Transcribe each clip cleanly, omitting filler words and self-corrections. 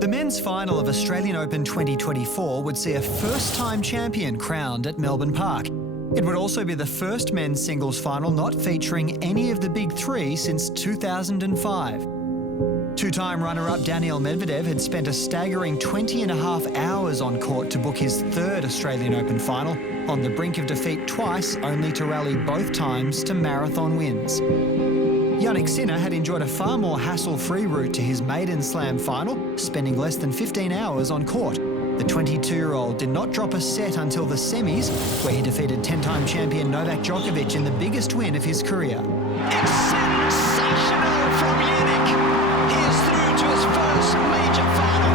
The men's final of Australian Open 2024 would see a first-time champion crowned at Melbourne Park. It would also be the first men's singles final not featuring any of the big three since 2005. Two-time runner-up Daniil Medvedev had spent a staggering 20.5 hours on court to book his third Australian Open final, on the brink of defeat twice, only to rally both times to marathon wins. Jannik Sinner had enjoyed a far more hassle-free route to his maiden slam final, spending less than 15 hours on court. The 22-year-old did not drop a set until the semis, where he defeated 10-time champion Novak Djokovic in the biggest win of his career. It's sensational from Jannik. He is through to his first major final.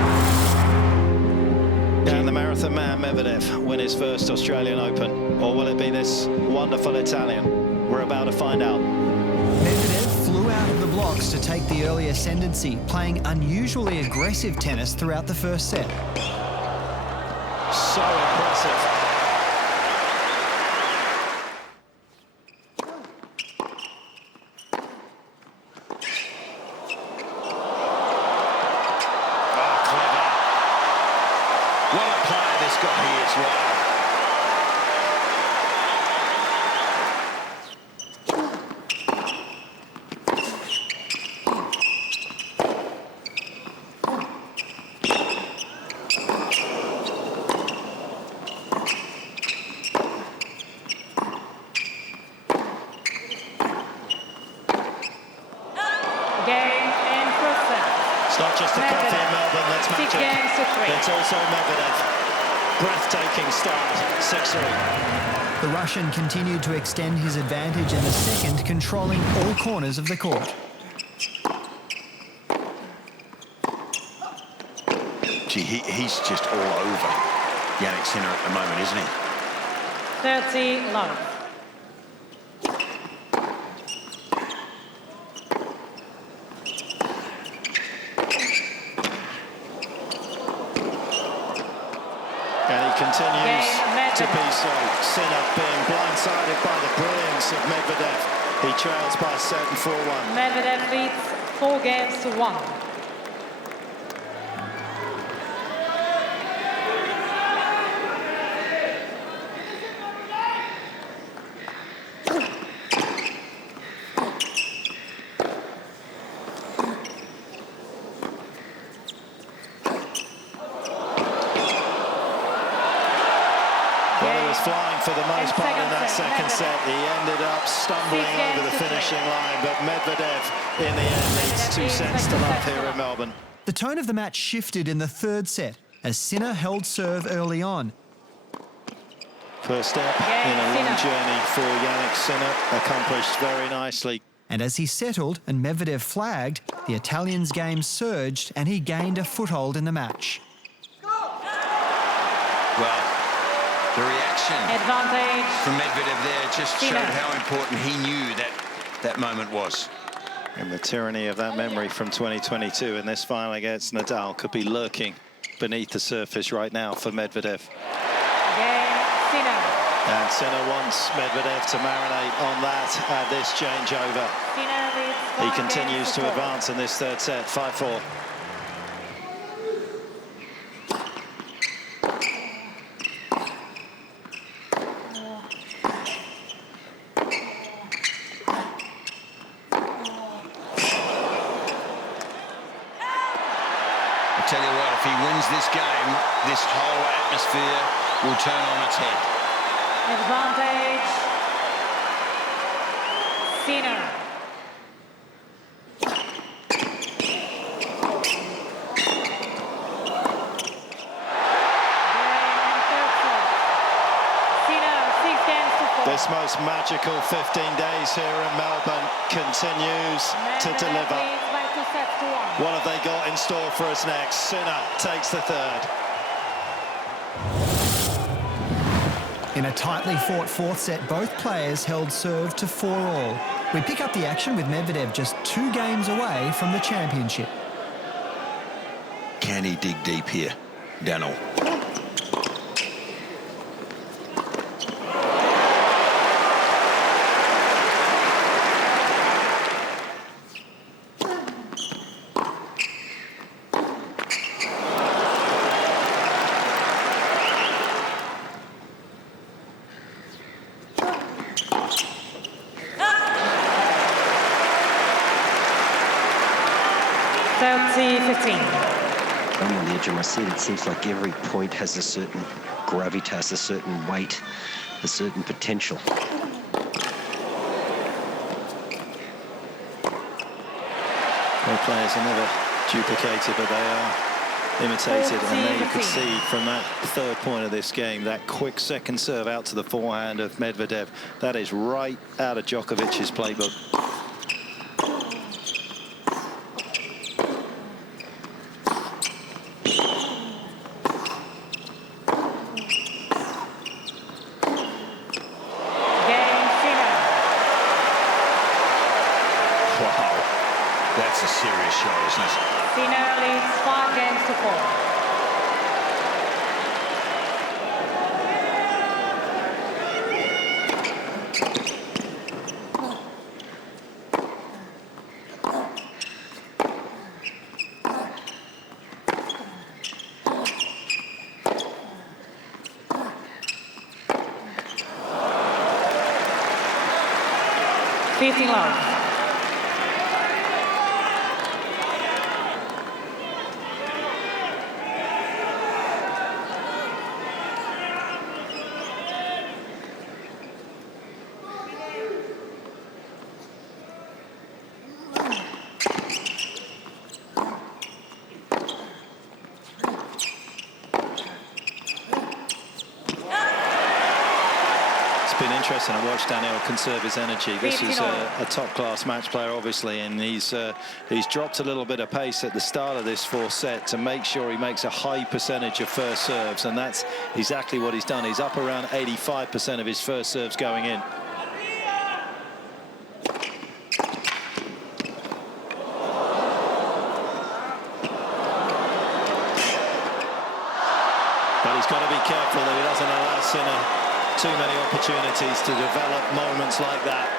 Can the marathon man Medvedev win his first Australian Open? Or will it be this wonderful Italian? We're about to find out. Medvedev flew out of the blocks to take the early ascendancy, playing unusually aggressive tennis throughout the first set. So impressive. Oh, clever. What a player this guy is, wow. It's not just the coffee in Melbourne that's magic. It's also Medvedev. Breathtaking start, 6-3. The Russian continued to extend his advantage in the second, controlling all corners of the court. Gee, he's just all over Jannik Sinner at the moment, isn't he? 30 love. And he continues to be so. Sinner being blindsided by the brilliance of Medvedev. He trails by set and 4-1. Medvedev leads 4-1. Flying for the most part in that second set. He ended up stumbling over the finishing line, but Medvedev in the end needs 2 sets to love here in Melbourne. The tone of the match shifted in the third set as Sinner held serve early on. First step in a long journey for Jannik Sinner, accomplished very nicely. And as he settled and Medvedev flagged, the Italian's game surged and he gained a foothold in the match. Well, the reaction from Medvedev there just showed how important he knew that moment was. And the tyranny of that memory from 2022 in this final against Nadal could be lurking beneath the surface right now for Medvedev. And Sinner wants Medvedev to marinate on that at this changeover. He continues to advance in this third set, 5-4. I tell you what, if he wins this game, this whole atmosphere will turn on its head. Advantage. Sinner. This most magical 15 days here in Melbourne continues to deliver. What have they got in store for us next? Sinner takes the third. In a tightly fought fourth set, both players held serve to 4-all. We pick up the action with Medvedev just 2 games away from the championship. Can he dig deep here, Daniil? 30-15. I'm on the edge of my seat. It seems like every point has a certain gravitas, a certain weight, a certain potential. Their players are never duplicated, but they are imitated. And there you could see from that third point of this game, that quick second serve out to the forehand of Medvedev. That is right out of Djokovic's playbook. That's a serious shot, isn't it? Sinner leads 5 games to 4. Love. Been interesting to watch Daniil conserve his energy. This is a top-class match player, obviously, and he's dropped a little bit of pace at the start of this fourth set to make sure he makes a high percentage of first serves, and that's exactly what he's done. He's up around 85% of his first serves going in. But he's got to be careful that he doesn't allow Sinner too many opportunities to develop moments like that.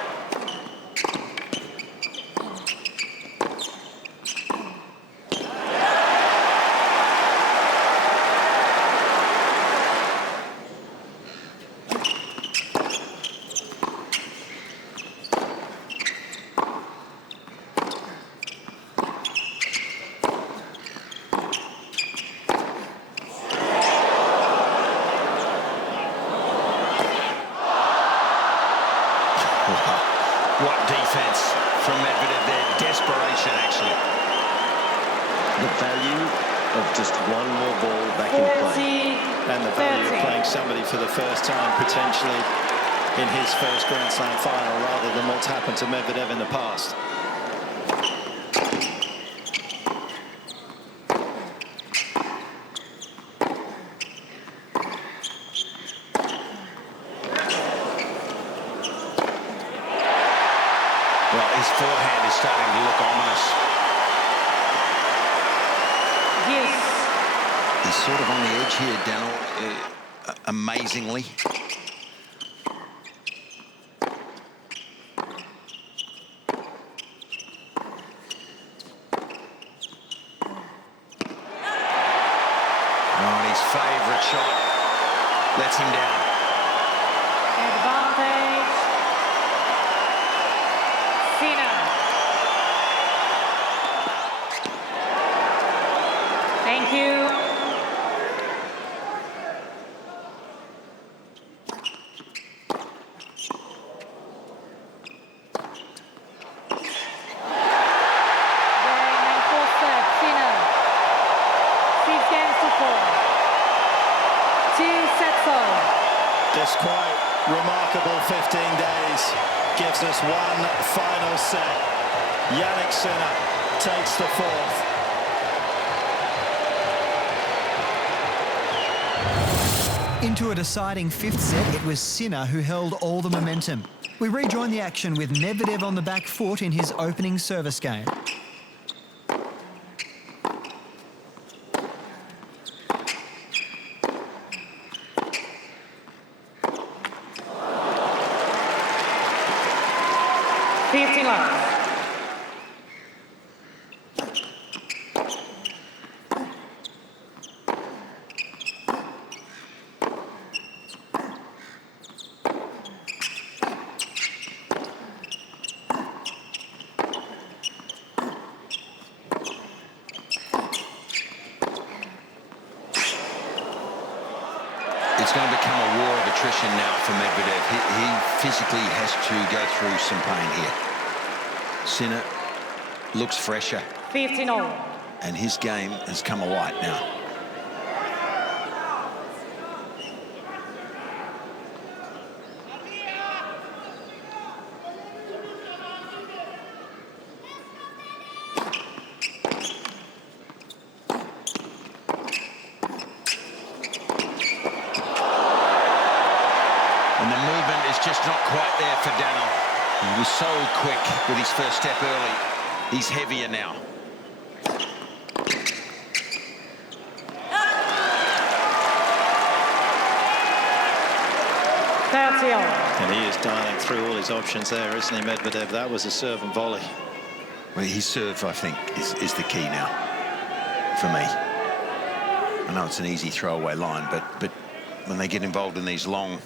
What defense from Medvedev there. Desperation, actually. The value of just one more ball back in play. And the value of playing somebody for the first time, potentially in his first Grand Slam final, rather than what's happened to Medvedev in the past. Well, his forehand is starting to look ominous. Yes. He's sort of on the edge here, Daniil, amazingly. Oh, and his favourite shot lets him down. Advantage. Sinner. Thank you. This quite remarkable 15 days gives us one final set. Jannik Sinner takes the fourth. Into a deciding fifth set, it was Sinner who held all the momentum. We rejoin the action with Medvedev on the back foot in his opening service game. going to become a war of attrition now for Medvedev. He physically has to go through some pain here. Sinner looks fresher. 15-all. And his game has come alight now. And the movement is just not quite there for Daniil. He was so quick with his first step early. He's heavier now. And he is dialing through all his options there, isn't he, Medvedev? That was a serve and volley. Well, his serve, I think, is the key now for me. I know it's an easy throwaway line, but when they get involved in these long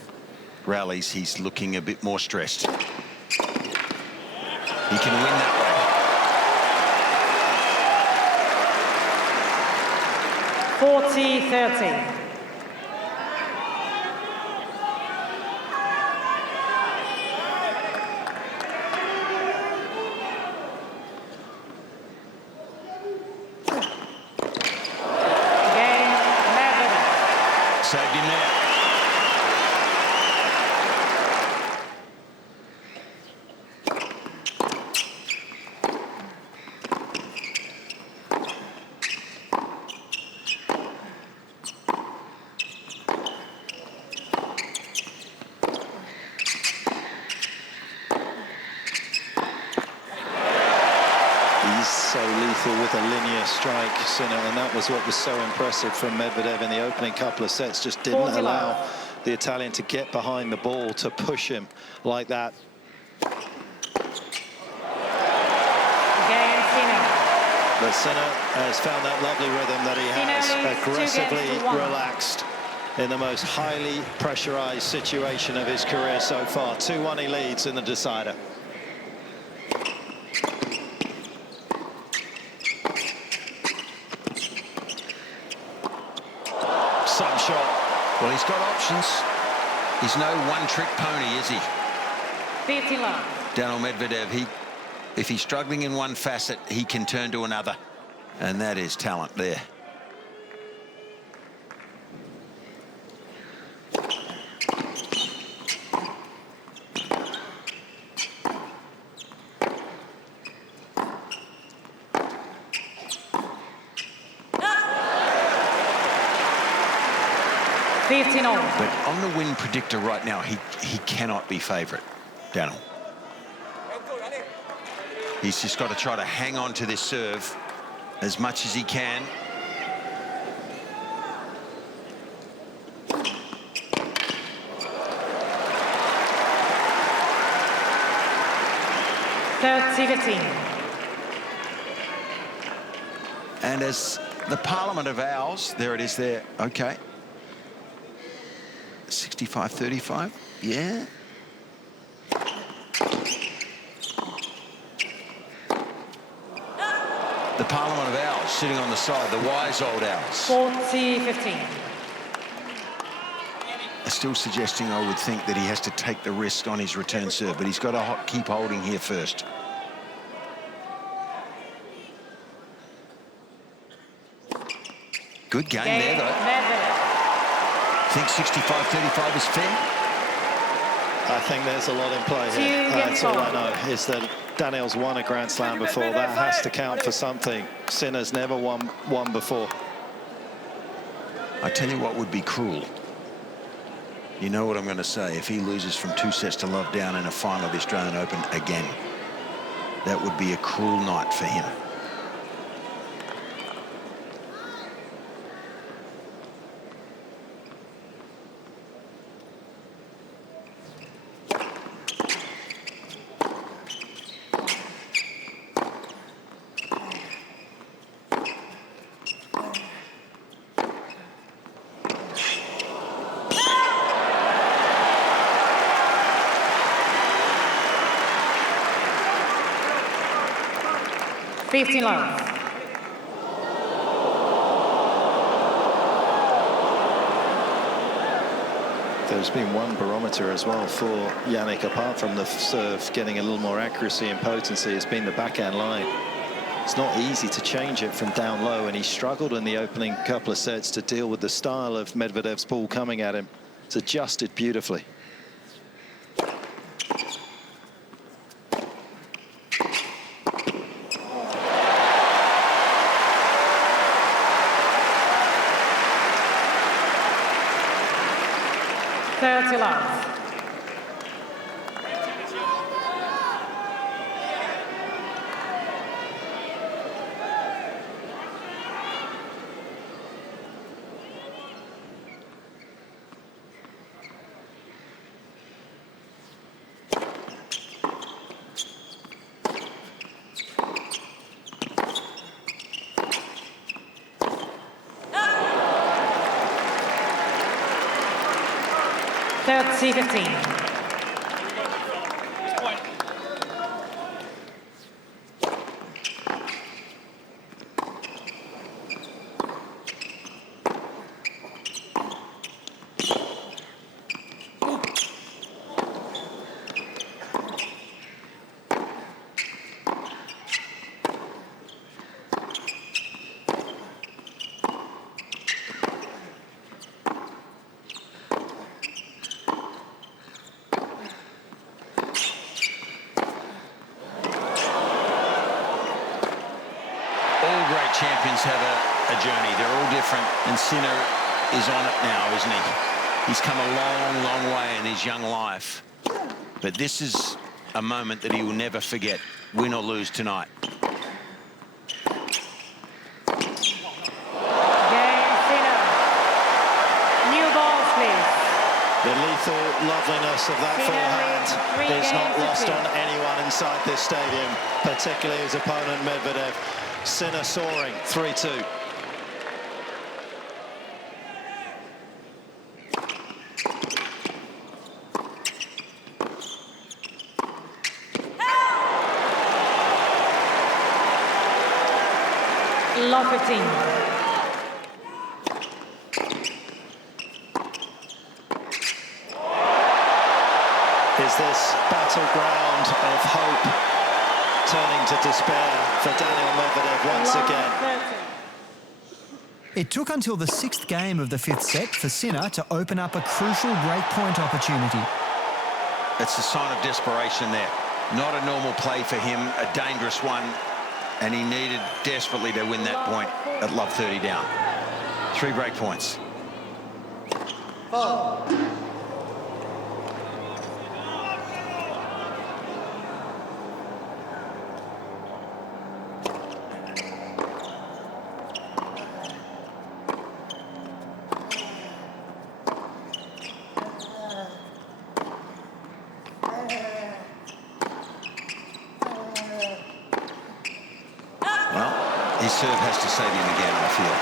rallies, he's looking a bit more stressed. He can win that way. 40-30. Saved him there. He's so lethal with a linear strike, Sinner, and that was what was so impressive from Medvedev in the opening couple of sets. Just didn't allow the Italian to get behind the ball to push him like that. But Sinner has found that lovely rhythm that he has, aggressively relaxed in the most highly pressurized situation of his career so far. 2-1 he leads in the decider. Some shot. Well, he's got options. He's no one-trick pony, is he? 15 love. Daniil Medvedev, if he's struggling in one facet, he can turn to another. And that is talent there. But on the win predictor right now, he cannot be favourite, Daniil. He's just got to try to hang on to this serve as much as he can. And as the Parliament of Owls, there it is there, okay. 65-35, yeah. The Parliament of Owls sitting on the side, the wise old Owls. 40-15. Still suggesting, I would think, that he has to take the risk on his return serve, but he's got to keep holding here first. Good game there, though. Think 65-35 is fair? I think there's a lot in play here. That's all I know, is that Daniil's won a Grand Slam before. That has to count for something. Sinner's never won one before. I tell you what would be cruel. You know what I'm going to say. If he loses from 2 sets to love down in a final of the Australian Open again, that would be a cruel night for him. Love. There's been one barometer as well for Jannik, apart from the serve getting a little more accuracy and potency. It's been the backhand line. It's not easy to change it from down low, and he struggled in the opening couple of sets to deal with the style of Medvedev's ball coming at him. It's adjusted beautifully. C15. Champions have a journey. They're all different, and Sinner is on it now, isn't he? He's come a long, long way in his young life. But this is a moment that he will never forget, win or lose tonight. Sinner. New balls, please. The lethal loveliness of that forehand is not lost on anyone inside this stadium, particularly his opponent Medvedev. Sinner soaring, 3-2. Love 15. Is this battleground of hope turning to despair for Daniil Medvedev once again? It took until the 6th game of the 5th set for Sinner to open up a crucial breakpoint opportunity. It's a sign of desperation there. Not a normal play for him, a dangerous one, and he needed desperately to win that point at love 30 down. 3 break points. His serve has to save him again, I feel.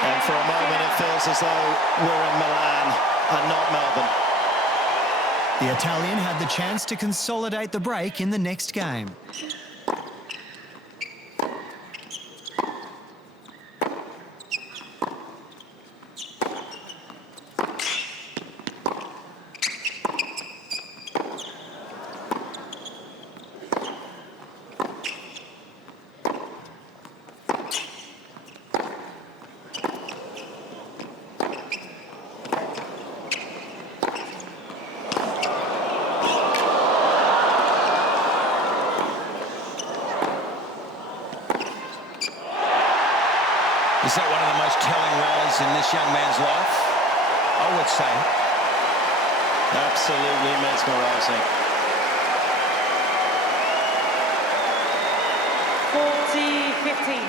And for a moment it feels as though we're in Milan and not Melbourne. The Italian had the chance to consolidate the break in the next game. Is that one of the most telling rallies in this young man's life? I would say. Absolutely mesmerising. 40-15.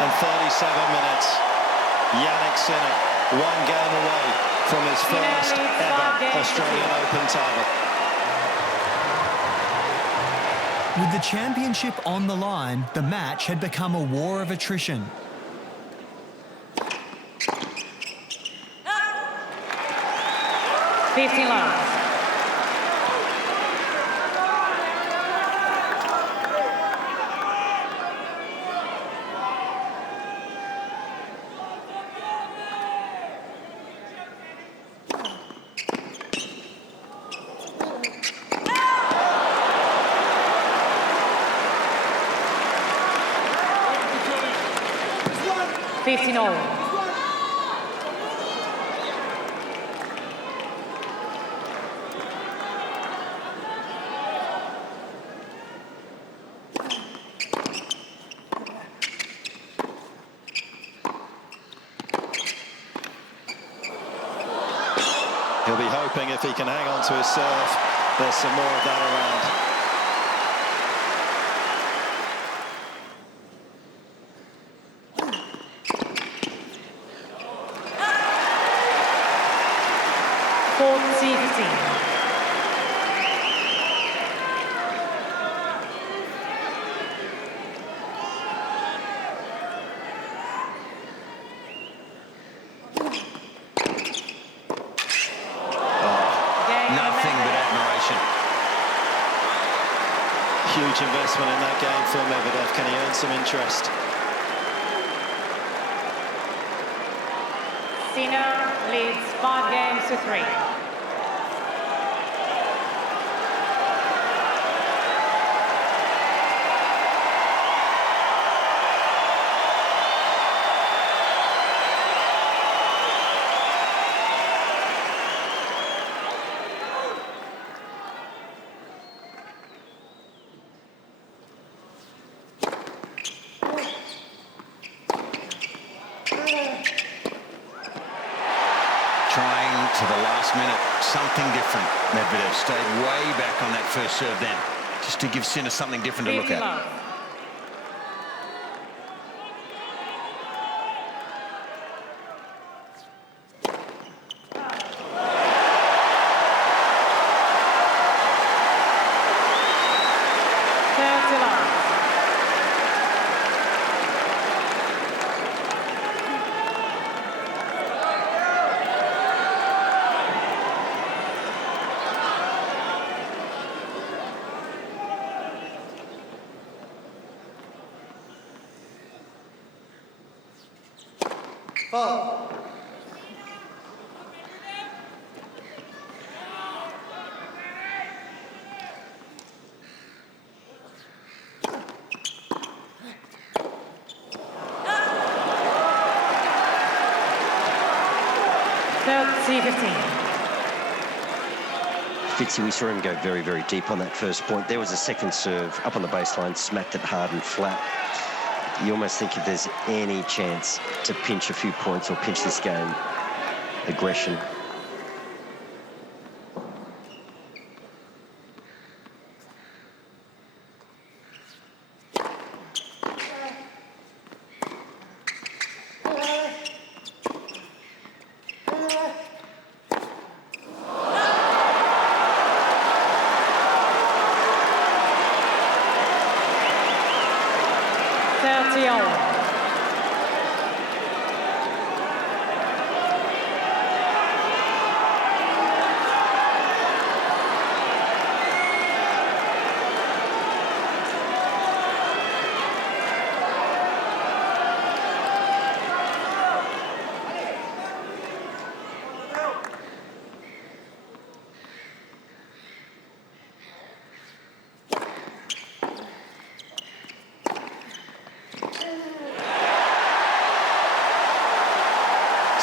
And 37 minutes. Jannik Sinner, 1 game away from his first ever Australian Open title. With the championship on the line, the match had become a war of attrition. Fifteen love. Fifteen all. He'll be hoping if he can hang on to his serve, there's some more of that around. Huge investment in that game for Medvedev. Can he earn some interest? Sinner leads 5 games to 3. To the last minute, something different. Medvedev stayed way back on that first serve then, just to give Sinner something different to look at. 30 love. Fitzy, we saw him go very, very deep on that first point. There was a second serve up on the baseline, smacked it hard and flat. You almost think if there's any chance to pinch a few points or pinch this game, aggression.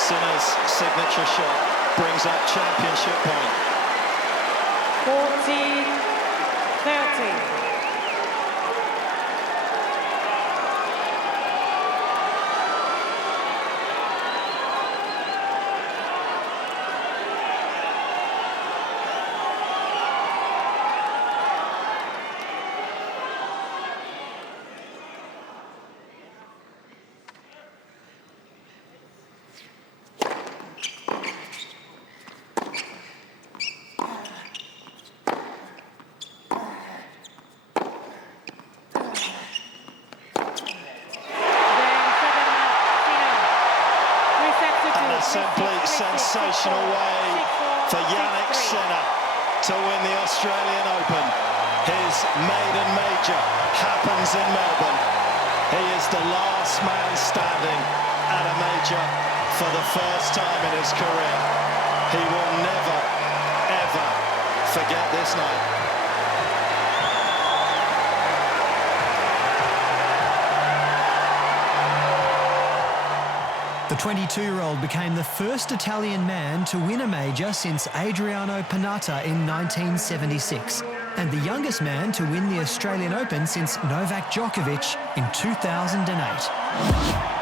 Sinner's signature shot brings up championship point. 40-30. sensational way for Jannik Sinner to win the Australian Open. His maiden major happens in Melbourne. He is the last man standing at a major for the first time in his career. He will never, ever forget this night. The 22-year-old became the first Italian man to win a major since Adriano Panatta in 1976, and the youngest man to win the Australian Open since Novak Djokovic in 2008.